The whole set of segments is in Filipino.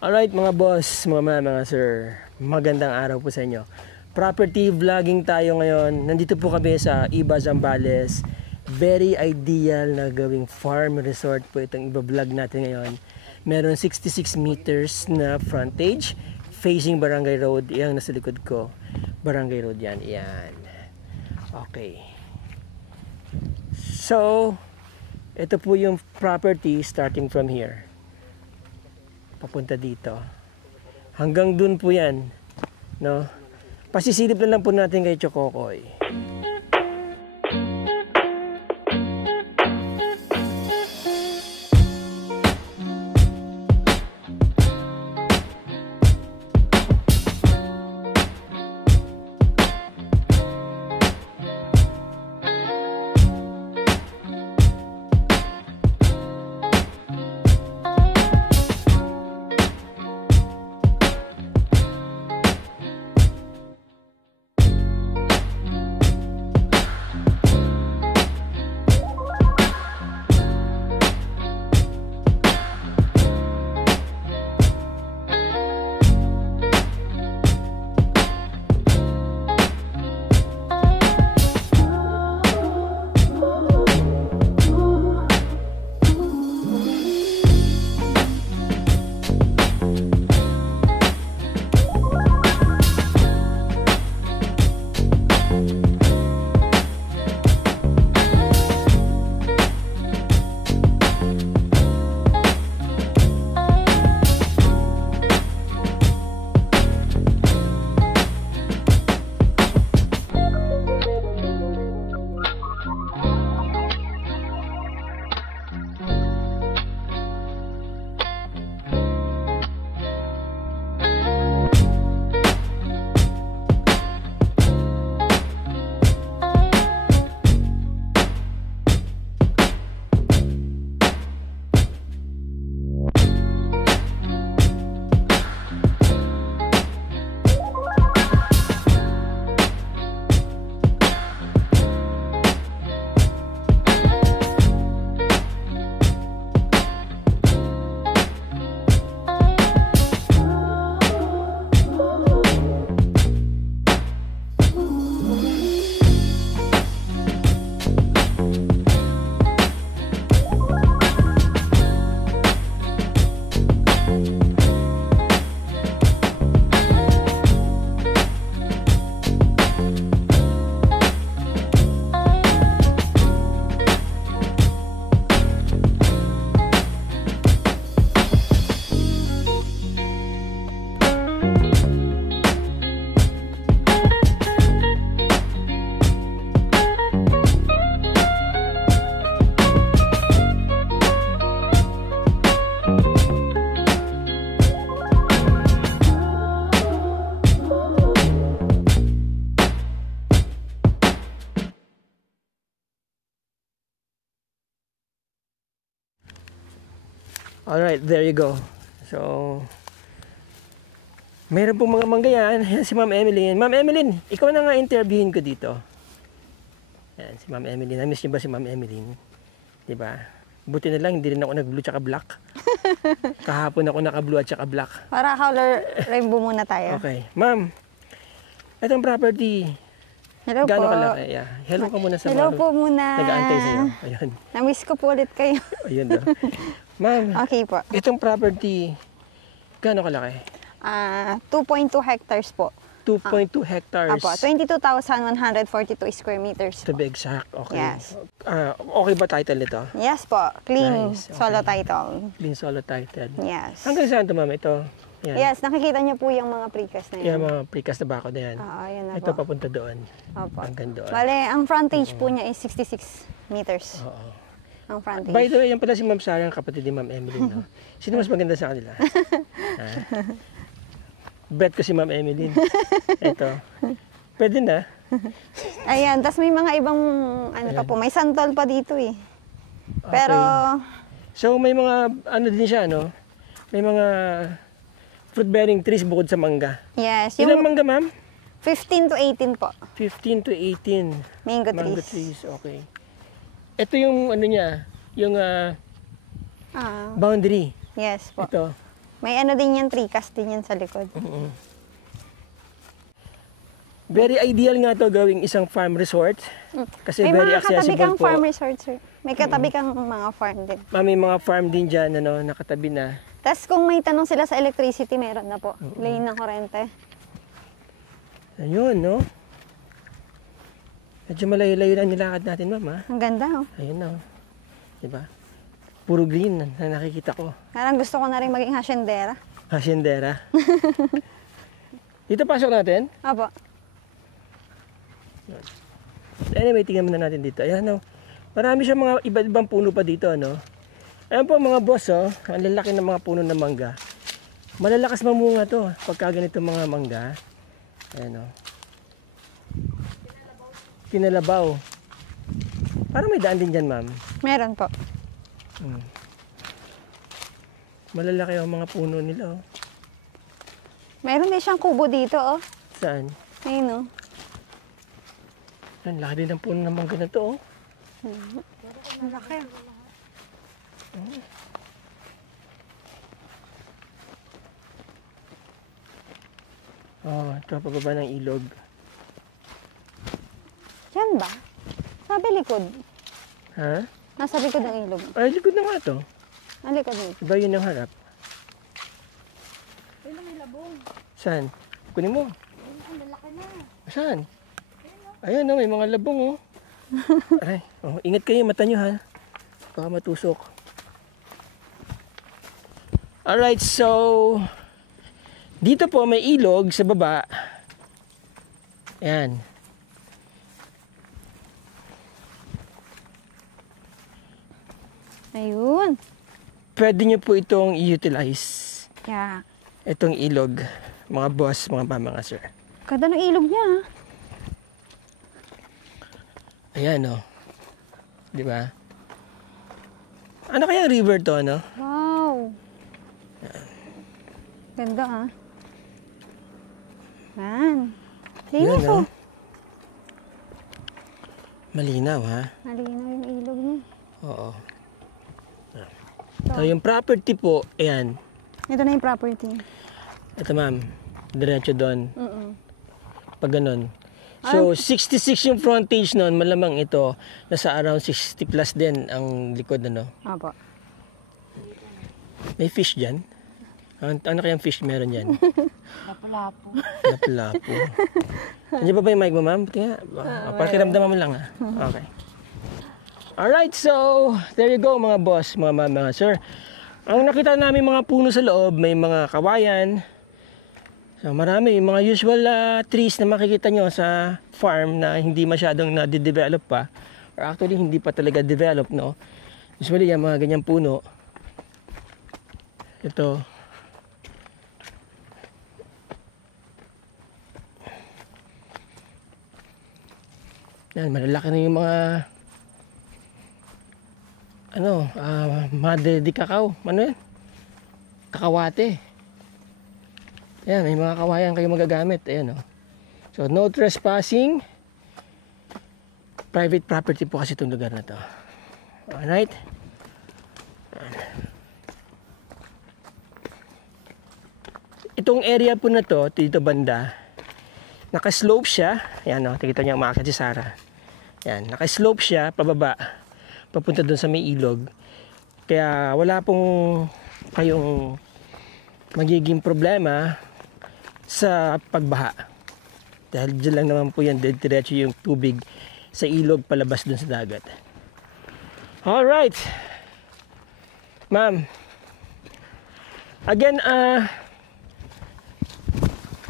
Alright mga boss, mga sir, magandang araw po sa inyo. Property vlogging tayo ngayon. Nandito po kami sa Iba Zambales. Very ideal na gawing farm resort po itong iba-vlog natin ngayon. Meron 66 meters na frontage facing Barangay Road. Yang nasa likod ko, Barangay Road yan. Yan. Okay. So, ito po yung property starting from here. Papunta dito. Hanggang dun po yan. No? Pasisilip na lang po natin kay Chokokoy. Alright, there you go. So, meron pong mga manggayan. Yan si Ma'am Emeline. Ma'am Emeline, ikaw na nga interviewin ko dito. Yan, si Ma'am Emeline. Na-miss niyo ba si Ma'am Emeline? Diba? Buti na lang, hindi rin ako nag-blue tsaka black. Kahapon ako naka-blue at tsaka black. Para color rainbow muna tayo. Okay. Ma'am, itong property, hello gaano po. kalaki? Yeah. Hello ka muna sa hello po muna. Nag-aantay sa'yo. Ayun. Na-miss ko po ulit kayo. Ayun daw. Ma'am, okay po. Itong property, gaano kalaki? 2.2 hectares po. 2.2 hectares. Apo, 22,142 square meters. To be exact, okay. Yes. Okay ba title nito? Yes po, clean Nice, okay. solo title. Clean solo title. Yes. Hanggang saan ito, ma'am? Ito? Yan. Yes, nakikita niyo po yung mga precast na yan. Yan, mga precast na bako na yan. Oo, yan na Ito po. papunta doon. Opo. Hanggang doon. Bale, ang frontage po niya is 66 meters. Oo. Ang frontage. By the way, yan pala si Ma'am Sarah, kapatid ni Ma'am Emeline. No? Sino mas maganda sa kanila? Ha? Bet ko si Ma'am Emeline. Ito. Pwede na. Ayan, tas may mga ibang ano pa po, may santol pa dito eh. Pero So may mga ano din siya, no? May mga fruit-bearing trees bukod sa mangga. yes, Ilang yung mangga, ma'am? 15 to 18 po. 15 to 18 Mango mango trees. trees. Okay. Ito yung ano niya, yung boundary. Yes po. Ito. May ano din yan, precast din yan sa likod. Very ideal nga to gawing isang farm resort. Kasi May very mga katabi accessible kang po. farm resort, sir. May katabi kang mga farm din. May mga farm din dyan, ano, nakatabi na. Tapos kung may tanong sila sa electricity, meron na po. Lane ng kurente. Ayun, no? Medyo malayo-layo lang nilakad natin, ma'am, ha? Ang ganda, oh. Ayun na, oh. Diba? Puro green na nakikita ko. Parang gusto ko na rin maging hasyendera. Haciendera. Dito pasok natin. Opo. Anyway, tingnan muna natin dito. Ayan, no? Marami siyang mga iba't ibang puno pa dito, no? Ayan po mga boss, oh. Ang lalaki ng mga puno ng mangga. Malalakas mamunga to pagka ganito mga mangga. Ayan, oh. Kinalabaw. Parang may daan din dyan, ma'am. Meron po. Malalaki ang mga puno nila, oh. Meron din siyang kubo dito, oh. Saan? Ayun, oh. Ang laki din ng puno ng mangga na to, oh. Ang laki. Oh, ito pababa ng ilog. Yan ba? Sabi likod. Ha? Nasa likod ng ilog. Ay, likod na nga to. Ang likod nito. Iba yun ang harap. Ayun, may labong. Saan? Kunin mo. Ang lalaki na. Saan? Ayan, oh, may mga labong, oh. Aray, oh, ingat kayo, mata nyo, ha. Baka matusok. Alright, so dito po may ilog sa baba. Ayan. Ayun. Pwede nyo po itong i-utilize. Yeah. Itong ilog, mga boss, mga mga sir. Ganda ng ilog niya, ah. Ayan, oh. Di ba? Ano kaya river to, no? Wow. Ganda, ah. Yan. Linis, Yun, oh. oh. Malinaw, ha? Malinaw yung ilog niya. Oo. So, yung property po, ayan. Ito na yung property. Ito, ma'am. Diretso doon. Pag ganun. Ah. So, 66 yung frontage nun. Malamang ito, nasa around 60 plus din ang likod, ano? Opo. May fish dyan? Ano kayang fish meron dyan? Lapu-lapu. Lapu-lapu. Nandiyan pa ba yung mic mo, ma'am? Buti nga. Pakiramdaman mo lang, ha? Okay. Alright, so, there you go, mga boss, mga sir. Ang nakita namin mga puno sa loob, may mga kawayan. So, marami, yung mga usual trees na makikita nyo sa farm na hindi masyadong na-develop pa. Or actually, hindi pa talaga develop, no? Usually, yung mga ganyang puno. Ito. Yan, malalaki na yung mga madre di cacao. Ano yan? Kakawate. Ayan, may mga kawayan kayo magagamit. Ayan, oh. So, no trespassing. Private property po kasi itong lugar na to. Alright? Itong area po na to, dito banda, naka-slope siya. Ayan, oh, nakikita niyo ang maakyat si Sarah. Ayan, naka-slope siya, pababa. Papunta doon sa may ilog. Kaya wala pong kayong magiging problema sa pagbaha. Dahil dyan lang naman po yan, diretso yung tubig sa ilog palabas doon sa dagat. Alright. Ma'am. Again,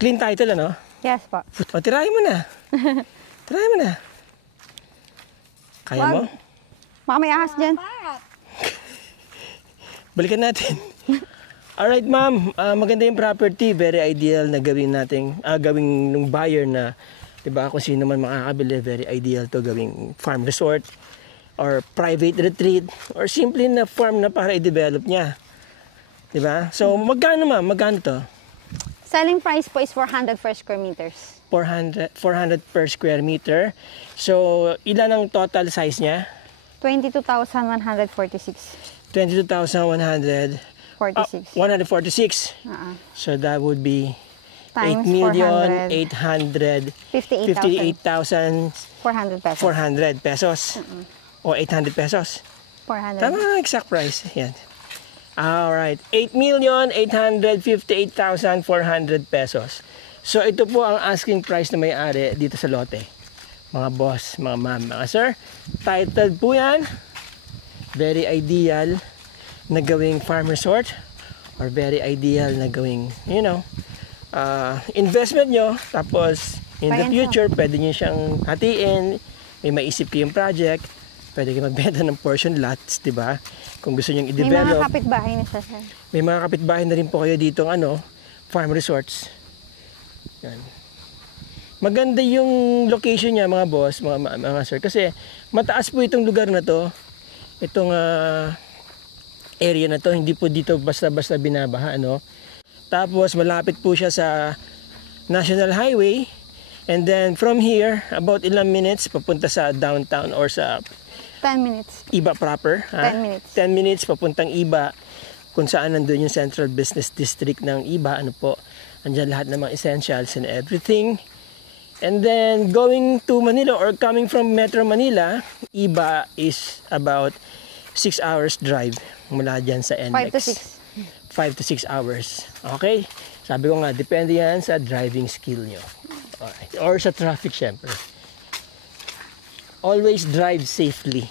clean title, ano? Yes po. O, tirahin mo na. Tirahin mo na. Kaya mo? Baka may ahas dyan. Balikan natin. Alright, ma'am. Maganda yung property. Very ideal na gawin natin. Gawing ng buyer na, diba, kung sino man makakabili, very ideal to gawing farm resort or private retreat or simply na farm na para i-develop niya. Diba? So, magkano, ma'am? Magkano to? Selling price po is 400 per square meters. 400 per square meter. So, ilan ang total size niya? 22,146. 22,146 146. 146. So that would be Times 8,858,400 400 pesos. pesos. O 800 pesos. 400. Tama, exact price. Yan. Alright. 8,858,400 pesos. So ito po ang asking price na may-ari dito sa lote. Mga boss, mga ma'am, mga sir. Titled po yan. Very ideal na gawing farm resort. Or very ideal na gawing, you know, investment nyo. Tapos, in the future, pwede nyo siyang hatiin. May maisip yung project. Pwede kayo magbenta ng portion lots, di ba? Kung gusto nyo i-develop. May mga kapitbahay na siya, sir. May mga kapitbahay na rin po kayo dito, farm resorts. Yan. Maganda yung location niya, mga boss, mga sir. Kasi mataas po itong lugar na to. Itong area na to. Hindi po dito basta-basta binabaha, Tapos malapit po siya sa National Highway. And then from here, about ilang minutes, papunta sa downtown or sa 10 minutes. Iba proper. 10 minutes. 10 minutes papuntang Iba, kung saan nandun yung Central Business District ng Iba. Andyan lahat ng mga essentials and everything. And then going to Manila or coming from Metro Manila, Iba is about 6 hours drive mula dyan sa NLEX. 5 to 6 hours. Okay? Sabi ko nga, depende yan sa driving skill nyo. Alright. Or sa traffic, syempre. Always drive safely.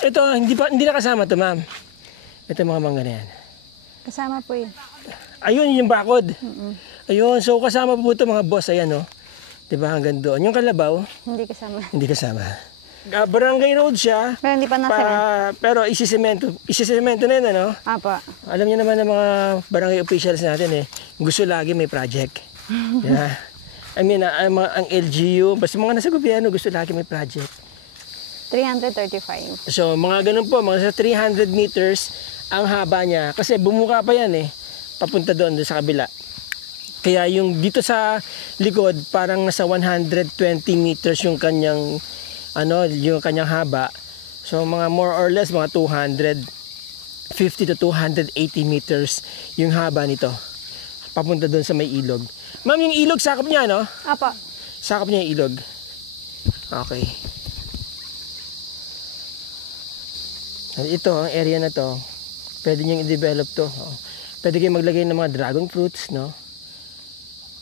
Ito, hindi na kasama to, ma'am. Ito mga mangga na yan. Kasama po yun. Ayun, yung bakod. Ayun, so kasama po ito mga boss. Ayan, Diba, hanggang doon. Yung kalabaw, Hindi kasama. hindi kasama. Barangay road siya. Pero hindi pa nasa. Pero isisemento na yun, Apa. Alam niyo naman ng mga barangay officials natin gusto lagi may project. Yeah. I mean, ang LGU, basta mga nasa gobyerno gusto lagi may project. 335. So, mga ganun po, mga sa 300 meters ang haba niya. Kasi bumuka pa yan papunta doon sa kabila. Kaya yung dito sa likod, parang nasa 120 meters yung kanyang haba. So mga more or less mga 250 to 280 meters yung haba nito. Papunta doon sa may ilog. Ma'am, yung ilog sakop niya, Apa. Sakop niya yung ilog. Okay. Ito, ang area na to, pwede nyo i-develop to. Pwede kayo maglagay ng mga dragon fruits,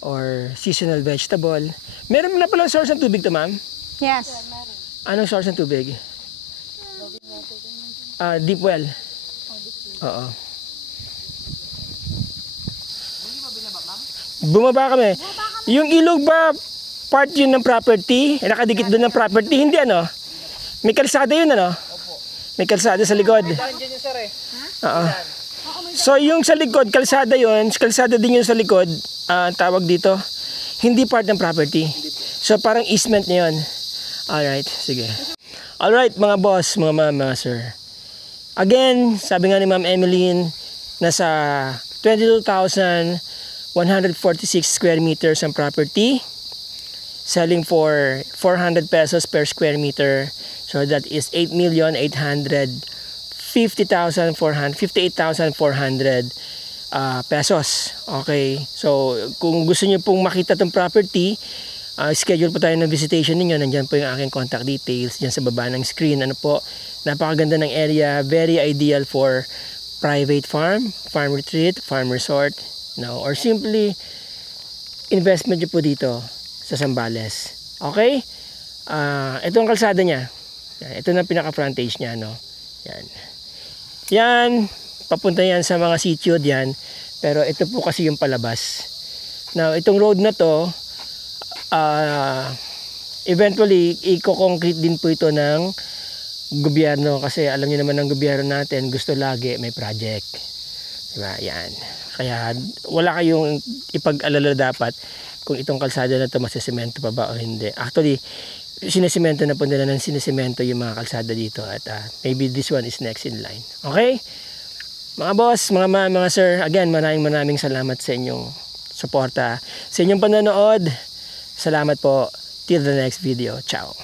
or seasonal vegetable. Meron na pala source ng tubig to, ma'am? Yes. Anong source ng tubig? Deep well. Oo. Bumaba kami. Yung ilog ba part yun ng property? Nakadikit doon ng property? Hindi, May kalsada yun, May kalsada sa likod. Oo. So yung sa likod, kalsada yun. Kalsada din yun sa likod. Tawag dito. Hindi part ng property. So parang easement na yun. Alright, sige. Alright, mga boss, mga ma'am, mga sir. Again, sabi nga ni Ma'am Emeline, nasa 22,146 square meters ang property. Selling for 400 pesos per square meter. So that is 8,858,400 pesos. Okay. So kung gusto niyo pong makita tong property, schedule po tayo ng visitation ninyo. Nandiyan po yung aking contact details diyan sa baba ng screen. Napakaganda ng area, very ideal for private farm, farm retreat, farm resort, or simply investment niyo po dito sa Zambales. Okay? Ito ang kalsada niya. Ito na pinaka-frontage niya, Yan. Yan, papunta yan sa mga sitio diyan. Pero ito po kasi yung palabas. Now, itong road na to, eventually, i-concrete din po ito ng gobyerno. Kasi alam niyo naman ng gobyerno natin, gusto lagi may project. Diba? Yan. Kaya wala kayong ipag-alala dapat kung itong kalsada na ito masisemento pa ba o hindi. Actually, sinisemento na po nila ng sinisemento yung mga kalsada dito. At maybe this one is next in line. Okay? Mga boss, mga sir, again, maraming salamat sa inyong suporta. Sa inyong panonood, salamat po. Till the next video. Ciao.